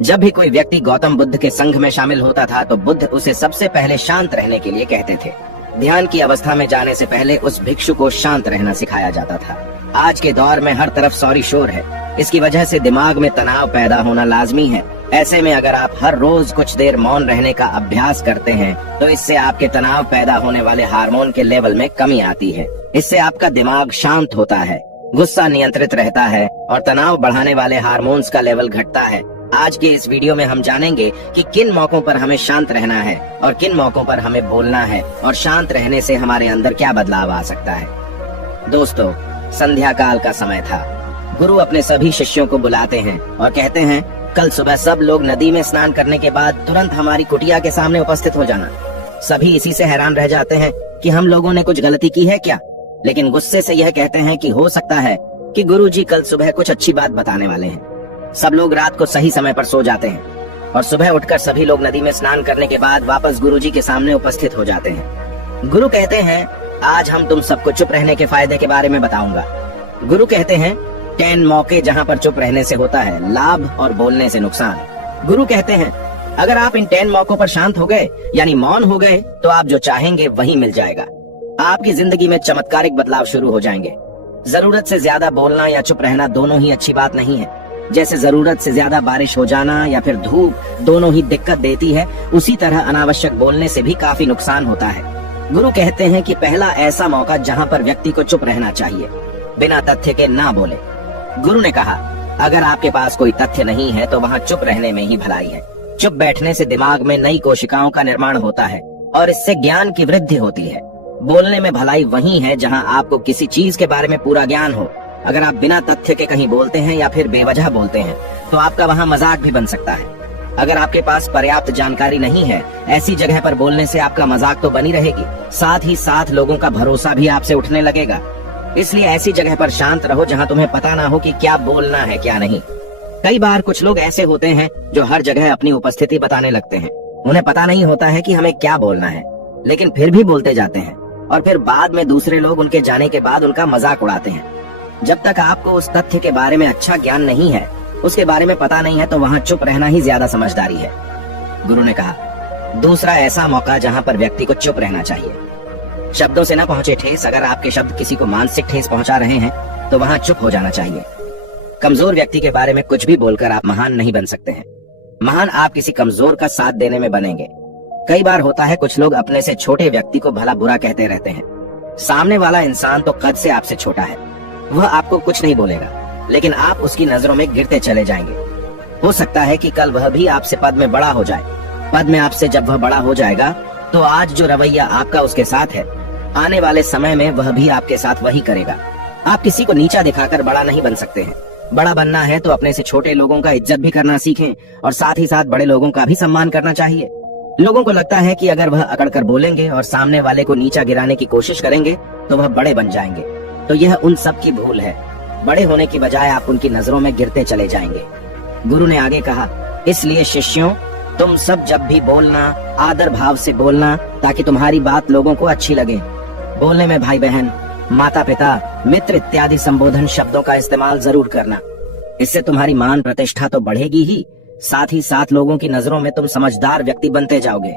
जब भी कोई व्यक्ति गौतम बुद्ध के संघ में शामिल होता था तो बुद्ध उसे सबसे पहले शांत रहने के लिए कहते थे। ध्यान की अवस्था में जाने से पहले उस भिक्षु को शांत रहना सिखाया जाता था। आज के दौर में हर तरफ सॉरी शोर है। इसकी वजह से दिमाग में तनाव पैदा होना लाजमी है। ऐसे में अगर आप हर रोज कुछ देर मौन रहने का अभ्यास करते हैं तो इससे आपके तनाव पैदा होने वाले हार्मोन के लेवल में कमी आती है। इससे आपका दिमाग शांत होता है, गुस्सा नियंत्रित रहता है और तनाव बढ़ाने वाले हार्मोन्स का लेवल घटता है। आज के इस वीडियो में हम जानेंगे कि किन मौकों पर हमें शांत रहना है और किन मौकों पर हमें बोलना है और शांत रहने से हमारे अंदर क्या बदलाव आ सकता है। दोस्तों, संध्या काल का समय था। गुरु अपने सभी शिष्यों को बुलाते हैं और कहते हैं, कल सुबह सब लोग नदी में स्नान करने के बाद तुरंत हमारी कुटिया के सामने उपस्थित हो जाना। सभी इसी से हैरान रह जाते हैं कि हम लोगों ने कुछ गलती की है क्या, लेकिन गुस्से से यह कहते हैं कि हो सकता है कि गुरुजी कल सुबह कुछ अच्छी बात बताने वाले हैं। सब लोग रात को सही समय पर सो जाते हैं और सुबह उठकर सभी लोग नदी में स्नान करने के बाद वापस गुरुजी के सामने उपस्थित हो जाते हैं। गुरु कहते हैं, आज हम तुम सबको चुप रहने के फायदे के बारे में बताऊंगा। गुरु कहते हैं, 10 मौके जहां पर चुप रहने से होता है लाभ और बोलने से नुकसान। गुरु कहते हैं, अगर आप इन 10 मौकों पर शांत हो गए यानी मौन हो गए तो आप जो चाहेंगे वही मिल जाएगा। आपकी जिंदगी में चमत्कारिक बदलाव शुरू हो जाएंगे। जरूरत से ज्यादा बोलना या चुप रहना दोनों ही अच्छी बात नहीं है। जैसे जरूरत से ज्यादा बारिश हो जाना या फिर धूप दोनों ही दिक्कत देती है, उसी तरह अनावश्यक बोलने से भी काफी नुकसान होता है। गुरु कहते हैं कि पहला ऐसा मौका जहां पर व्यक्ति को चुप रहना चाहिए, बिना तथ्य के ना बोले। गुरु ने कहा, अगर आपके पास कोई तथ्य नहीं है तो वहाँ चुप रहने में ही भलाई है। चुप बैठने से दिमाग में नई कोशिकाओं का निर्माण होता है और इससे ज्ञान की वृद्धि होती है। बोलने में भलाई वही है जहाँ आपको किसी चीज के बारे में पूरा ज्ञान हो। अगर आप बिना तथ्य के कहीं बोलते हैं या फिर बेवजह बोलते हैं तो आपका वहाँ मजाक भी बन सकता है। अगर आपके पास पर्याप्त जानकारी नहीं है, ऐसी जगह पर बोलने से आपका मजाक तो बनी रहेगी, साथ ही साथ लोगों का भरोसा भी आपसे उठने लगेगा। इसलिए ऐसी जगह पर शांत रहो जहाँ तुम्हें पता ना हो कि क्या बोलना है क्या नहीं। कई बार कुछ लोग ऐसे होते हैं जो हर जगह अपनी उपस्थिति बताने लगते हैं। उन्हें पता नहीं होता है कि हमें क्या बोलना है, लेकिन फिर भी बोलते जाते हैं और फिर बाद में दूसरे लोग उनके जाने के बाद उनका मजाक उड़ाते हैं। जब तक आपको उस तथ्य के बारे में अच्छा ज्ञान नहीं है, उसके बारे में पता नहीं है, तो वहाँ चुप रहना ही ज्यादा समझदारी है। गुरु ने कहा, दूसरा ऐसा मौका जहाँ पर व्यक्ति को चुप रहना चाहिए। शब्दों से न पहुंचे ठेस। अगर आपके शब्द किसी को मानसिक ठेस पहुंचा रहे हैं तो वहाँ चुप हो जाना चाहिए। कमजोर व्यक्ति के बारे में कुछ भी बोलकर आप महान नहीं बन सकते हैं। महान आप किसी कमजोर का साथ देने में बनेंगे। कई बार होता है कुछ लोग अपने से छोटे व्यक्ति को भला बुरा कहते रहते हैं। सामने वाला इंसान तो कद से आपसे छोटा है, वह आपको कुछ नहीं बोलेगा, लेकिन आप उसकी नजरों में गिरते चले जाएंगे। हो सकता है कि कल वह भी आपसे पद में बड़ा हो जाए। पद में आपसे जब वह बड़ा हो जाएगा तो आज जो रवैया आपका उसके साथ है, आने वाले समय में वह भी आपके साथ वही करेगा। आप किसी को नीचा दिखाकर बड़ा नहीं बन सकते हैं। बड़ा बनना है तो अपने से छोटे लोगों का इज्जत भी करना सीखें और साथ ही साथ बड़े लोगों का भी सम्मान करना चाहिए। लोगों को लगता है कि अगर वह अकड़ कर बोलेंगे और सामने वाले को नीचा गिराने की कोशिश करेंगे तो वह बड़े बन जाएंगे, तो यह उन सब की भूल है। बड़े होने की बजाय आप उनकी नजरों में गिरते चले जाएंगे। गुरु ने आगे कहा, इसलिए शिष्यों, तुम सब जब भी बोलना आदर भाव से बोलना ताकि तुम्हारी बात लोगों को अच्छी लगे। बोलने में भाई बहन, माता पिता, मित्र इत्यादि संबोधन शब्दों का इस्तेमाल जरूर करना। इससे तुम्हारी मान प्रतिष्ठा तो बढ़ेगी ही, साथ ही साथ लोगों की नजरों में तुम समझदार व्यक्ति बनते जाओगे।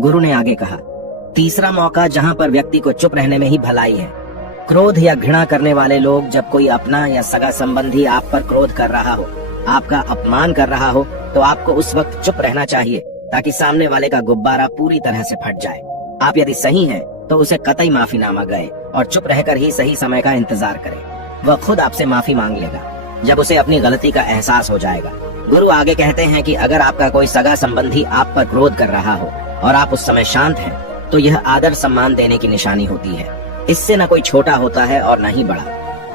गुरु ने आगे कहा, तीसरा मौका जहाँ पर व्यक्ति को चुप रहने में ही भलाई है। क्रोध या घृणा करने वाले लोग, जब कोई अपना या सगा संबंधी आप पर क्रोध कर रहा हो, आपका अपमान कर रहा हो, तो आपको उस वक्त चुप रहना चाहिए ताकि सामने वाले का गुब्बारा पूरी तरह से फट जाए। आप यदि सही हैं तो उसे कतई माफीनामा गए और चुप रहकर ही सही समय का इंतजार करें। वह खुद आपसे माफी मांग लेगा जब उसे अपनी गलती का एहसास हो जाएगा। गुरु आगे कहते हैं कि अगर आपका कोई सगा संबंधी आप पर क्रोध कर रहा हो और आप उस समय शांत हैं, तो यह आदर सम्मान देने की निशानी होती है। इससे न कोई छोटा होता है और न ही बड़ा।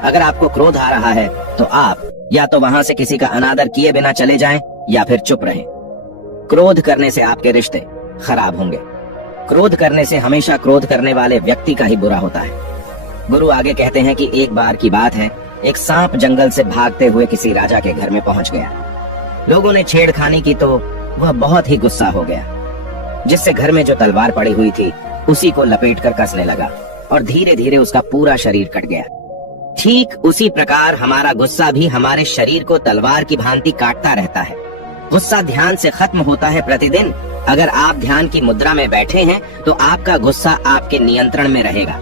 अगर आपको क्रोध आ रहा है तो आप या तो वहाँ से किसी का अनादर किए बिना चले जाएं या फिर चुप रहें। क्रोध करने से आपके रिश्ते खराब होंगे। क्रोध करने से हमेशा क्रोध करने वाले व्यक्ति का ही बुरा होता है। गुरु आगे कहते हैं कि एक बार की बात है, एक सांप जंगल से भागते हुए किसी राजा के घर में पहुंच गया। लोगों ने छेड़खानी की तो वह बहुत ही गुस्सा हो गया, जिससे घर में जो तलवार पड़ी हुई थी उसी को लपेटकर कसने लगा और धीरे धीरे उसका पूरा शरीर कट गया। ठीक उसी प्रकार हमारा गुस्सा भी हमारे शरीर को तलवार की भांति काटता रहता है। गुस्सा ध्यान से खत्म होता है प्रतिदिन। अगर आप ध्यान की मुद्रा में बैठे हैं तो आपका गुस्सा आपके नियंत्रण में रहेगा।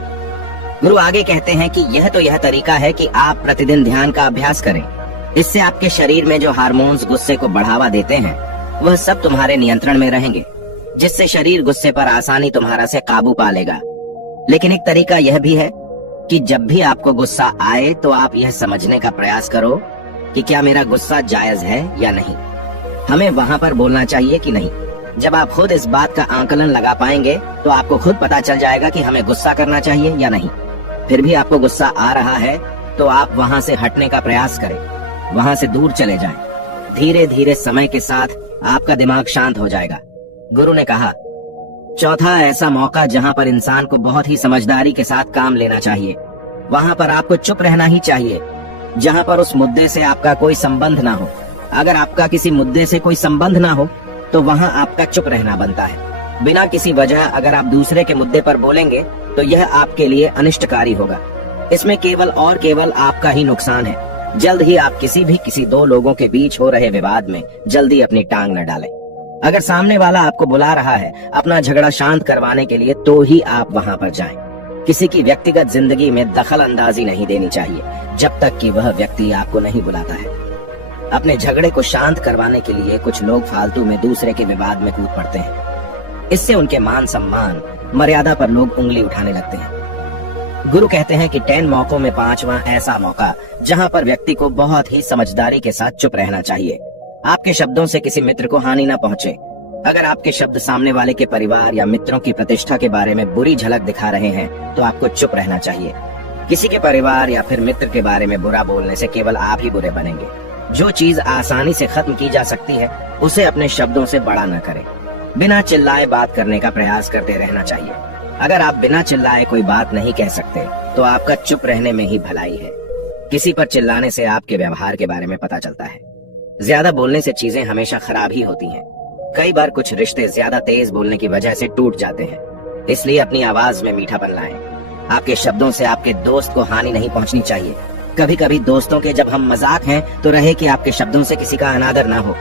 गुरु आगे कहते हैं कि यह तरीका है कि आप प्रतिदिन ध्यान का अभ्यास करें। इससे आपके शरीर में जो हार्मोन्स गुस्से को बढ़ावा देते हैं वह सब तुम्हारे नियंत्रण में रहेंगे, जिससे शरीर गुस्से पर आसानी तुम्हारा से काबू पा लेगा। लेकिन एक तरीका यह भी है कि जब भी आपको गुस्सा आए तो आप यह समझने का प्रयास करो कि क्या मेरा गुस्सा जायज है या नहीं। हमें वहां पर बोलना चाहिए कि नहीं। जब आप खुद इस बात का आकलन लगा पाएंगे तो आपको खुद पता चल जाएगा कि हमें गुस्सा करना चाहिए या नहीं। फिर भी आपको गुस्सा आ रहा है तो आप वहां से हटने का प्रयास करें, वहां से दूर चले जाएं। धीरे धीरे समय के साथ आपका दिमाग शांत हो जाएगा। गुरु ने कहा, चौथा ऐसा मौका जहां पर इंसान को बहुत ही समझदारी के साथ काम लेना चाहिए। वहां पर आपको चुप रहना ही चाहिए जहां पर उस मुद्दे से आपका कोई संबंध ना हो। अगर आपका किसी मुद्दे से कोई संबंध ना हो तो वहां आपका चुप रहना बनता है। बिना किसी वजह अगर आप दूसरे के मुद्दे पर बोलेंगे तो यह आपके लिए अनिष्टकारी होगा। इसमें केवल और केवल आपका ही नुकसान है। जल्द ही आप किसी दो लोगों के बीच हो रहे विवाद में जल्दी अपनी टांग न डालें। अगर सामने वाला आपको बुला रहा है अपना झगड़ा शांत करवाने के लिए तो ही आप वहां पर जाएं। किसी की व्यक्तिगत जिंदगी में दखल अंदाजी नहीं देनी चाहिए जब तक कि वह व्यक्ति आपको नहीं बुलाता है। अपने झगड़े को शांत करवाने के लिए कुछ लोग फालतू में दूसरे के विवाद में कूद पड़ते हैं। इससे उनके मान सम्मान मर्यादा पर लोग उंगली उठाने लगते हैं। गुरु कहते हैं कि 10 मौकों में 5वां ऐसा मौका जहां पर व्यक्ति को बहुत ही समझदारी के साथ चुप रहना चाहिए। आपके शब्दों से किसी मित्र को हानि न पहुंचे। अगर आपके शब्द सामने वाले के परिवार या मित्रों की प्रतिष्ठा के बारे में बुरी झलक दिखा रहे हैं तो आपको चुप रहना चाहिए। किसी के परिवार या फिर मित्र के बारे में बुरा बोलने से केवल आप ही बुरे बनेंगे। जो चीज आसानी से खत्म की जा सकती है उसे अपने शब्दों से बड़ा न करें। बिना चिल्लाए बात करने का प्रयास करते रहना चाहिए। अगर आप बिना चिल्लाए कोई बात नहीं कह सकते तो आपका चुप रहने में ही भलाई है। किसी पर चिल्लाने से आपके व्यवहार के बारे में पता चलता है। ज्यादा बोलने से चीजें हमेशा खराब ही होती हैं। कई बार कुछ रिश्ते ज्यादा तेज बोलने की वजह से टूट जाते हैं। इसलिए अपनी आवाज में मीठापन लाएं। आपके शब्दों से आपके दोस्त को हानि नहीं पहुंचनी चाहिए। कभी कभी दोस्तों के जब हम मजाक हैं तो रहे कि आपके शब्दों से किसी का अनादर ना हो।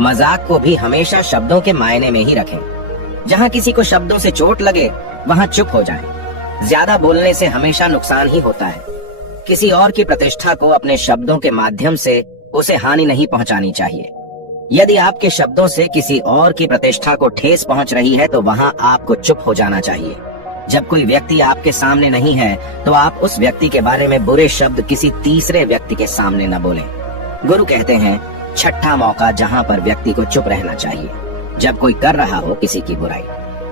मजाक को भी हमेशा शब्दों के मायने में ही रखें। जहां किसी को शब्दों से चोट लगे वहां चुप हो जाएं। ज्यादा बोलने से हमेशा नुकसान ही होता है। किसी और की प्रतिष्ठा को अपने शब्दों के माध्यम से उसे हानि नहीं पहुंचानी चाहिए। यदि आपके शब्दों से किसी और की प्रतिष्ठा को ठेस पहुंच रही है तो वहां आपको चुप हो जाना चाहिए। जब कोई व्यक्ति आपके सामने नहीं है तो आप उस व्यक्ति के बारे में बुरे शब्द किसी तीसरे व्यक्ति के सामने न बोलें। गुरु कहते हैं, छठा मौका जहां पर व्यक्ति को चुप रहना चाहिए जब कोई कर रहा हो किसी की बुराई।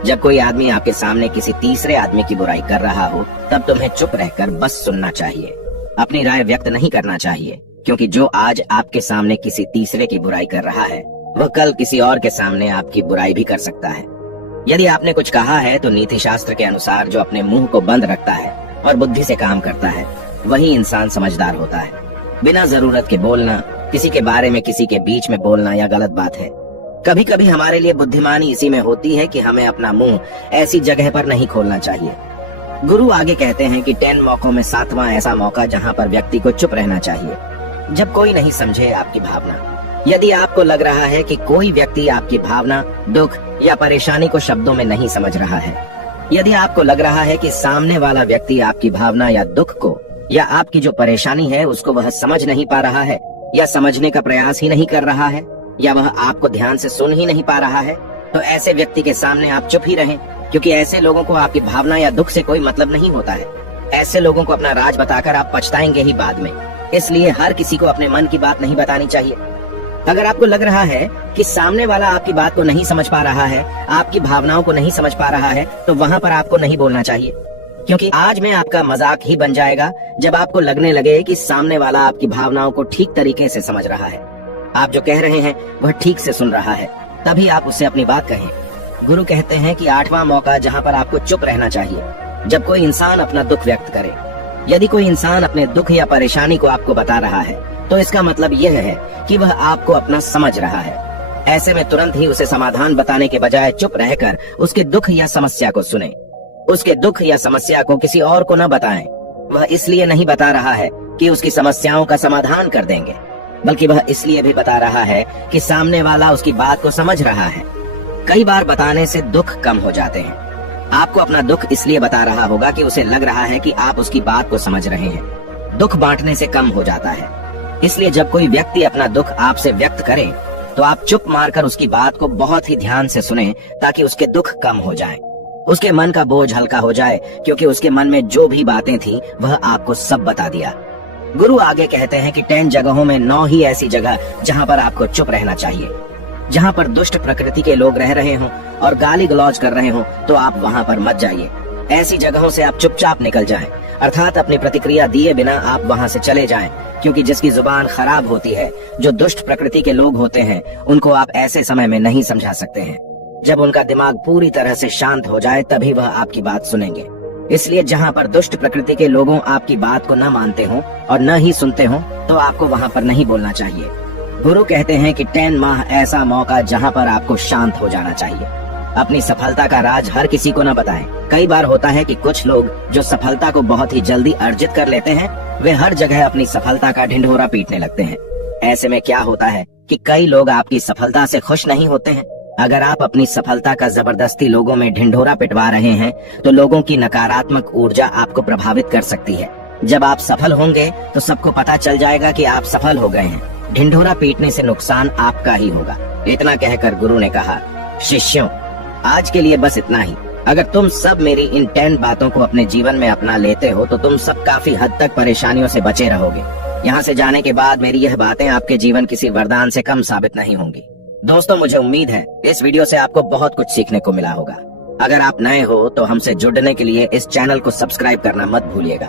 जब कोई आदमी आपके सामने किसी तीसरे आदमी की बुराई कर रहा हो तब तुम्हें चुप रहकर बस सुनना चाहिए। अपनी राय व्यक्त नहीं करना चाहिए, क्योंकि जो आज आपके सामने किसी तीसरे की बुराई कर रहा है वह कल किसी और के सामने आपकी बुराई भी कर सकता है। यदि आपने कुछ कहा है तो नीति शास्त्र के अनुसार जो अपने मुंह को बंद रखता है और बुद्धि से काम करता है वही इंसान समझदार होता है। बिना जरूरत के बोलना, किसी के बारे में किसी के बीच में बोलना यह गलत बात है। कभी कभी हमारे लिए बुद्धिमानी इसी में होती है कि हमें अपना मुंह ऐसी जगह पर नहीं खोलना चाहिए। गुरु आगे कहते हैं कि 10 मौकों में 7वां ऐसा मौका जहां पर व्यक्ति को चुप रहना चाहिए जब कोई नहीं समझे आपकी भावना। यदि आपको लग रहा है कि कोई व्यक्ति आपकी भावना, दुख या परेशानी को शब्दों में नहीं समझ रहा है, यदि आपको लग रहा है कि सामने वाला व्यक्ति आपकी भावना या दुख को या आपकी जो परेशानी है उसको वह समझ नहीं पा रहा है या समझने का प्रयास ही नहीं कर रहा है या वह आपको ध्यान से सुन ही नहीं पा रहा है, तो ऐसे व्यक्ति के सामने आप चुप ही रहें, क्योंकि ऐसे लोगों को आपकी भावना या दुख से कोई मतलब नहीं होता है। ऐसे लोगों को अपना राज बताकर आप पछताएंगे ही बाद में। इसलिए हर किसी को अपने मन की बात नहीं बतानी चाहिए। अगर आपको लग रहा है कि सामने वाला आपकी बात को नहीं समझ पा रहा है, आपकी भावनाओं को नहीं समझ पा रहा है, तो वहां पर आपको नहीं बोलना चाहिए, क्योंकि आज में आपका मजाक ही बन जाएगा जब आपको लगने लगे कि सामने वाला आपकी भावनाओं को ठीक तरीके से समझ रहा है, आप जो कह रहे हैं वह ठीक से सुन रहा है, तभी आप उससे अपनी बात कहें। गुरु कहते हैं कि 8वां मौका जहां पर आपको चुप रहना चाहिए जब कोई इंसान अपना दुख व्यक्त करे। यदि कोई इंसान अपने दुख या परेशानी को आपको बता रहा है तो इसका मतलब यह है कि वह आपको अपना समझ रहा है। ऐसे में तुरंत ही उसे समाधान बताने के बजाय चुप रहकर उसके दुख या समस्या को सुने। उसके दुख या समस्या को किसी और को न बताएं। वह इसलिए नहीं बता रहा है कि उसकी समस्याओं का समाधान कर देंगे। बल्कि वह इसलिए भी बता रहा है कि सामने वाला उसकी बात को समझ रहा है। कई बार बताने से दुख कम हो जाते हैं। आपको अपना दुख इसलिए बता रहा होगा कि उसे लग रहा है कि आप उसकी बात को समझ रहे हैं। दुख बांटने से कम हो जाता है। इसलिए जब कोई व्यक्ति अपना दुख आपसे व्यक्त करे तो आप चुप मारकर उसकी बात को बहुत ही ध्यान से सुनें, ताकि उसके दुख कम हो जाएं। उसके मन का बोझ हल्का हो जाए, क्योंकि उसके मन में जो भी बातें थी वह आपको सब बता दिया। गुरु आगे कहते हैं कि 10 जगहों में 9 ही ऐसी जगह जहाँ पर आपको चुप रहना चाहिए। जहाँ पर दुष्ट प्रकृति के लोग रह रहे हों और गाली गलौज कर रहे हों तो आप वहाँ पर मत जाइए। ऐसी जगहों से आप चुपचाप निकल जाएं, अर्थात अपनी प्रतिक्रिया दिए बिना आप वहाँ से चले जाएं, क्योंकि जिसकी जुबान खराब होती है, जो दुष्ट प्रकृति के लोग होते हैं, उनको आप ऐसे समय में नहीं समझा सकते हैं। जब उनका दिमाग पूरी तरह से शांत हो जाए तभी वह आपकी बात सुनेंगे। इसलिए जहाँ पर दुष्ट प्रकृति के लोगों आपकी बात को न मानते हों और न ही सुनते हों तो आपको वहाँ पर नहीं बोलना चाहिए। गुरु कहते हैं कि 10 माह ऐसा मौका जहाँ पर आपको शांत हो जाना चाहिए। अपनी सफलता का राज हर किसी को न बताएं। कई बार होता है कि कुछ लोग जो सफलता को बहुत ही जल्दी अर्जित कर लेते हैं, वे हर जगह अपनी सफलता का ढिंढोरा पीटने लगते हैं। ऐसे में क्या होता है कि कई लोग आपकी सफलता से खुश नहीं होते हैं। अगर आप अपनी सफलता का जबरदस्ती लोगों में ढिंढोरा पिटवा रहे हैं तो लोगों की नकारात्मक ऊर्जा आपको प्रभावित कर सकती है। जब आप सफल होंगे तो सबको पता चल जाएगा कि आप सफल हो गए हैं। ढिंढोरा पीटने से नुकसान आपका ही होगा। इतना कहकर गुरु ने कहा, शिष्यों, आज के लिए बस इतना ही। अगर तुम सब मेरी इन 10 बातों को अपने जीवन में अपना लेते हो तो तुम सब काफी हद तक परेशानियों से बचे रहोगे। यहाँ से जाने के बाद मेरी यह बातें आपके जीवन किसी वरदान से कम साबित नहीं होंगी। दोस्तों, मुझे उम्मीद है इस वीडियो से आपको बहुत कुछ सीखने को मिला होगा। अगर आप नए हो तो हमसे जुड़ने के लिए इस चैनल को सब्सक्राइब करना मत भूलिएगा।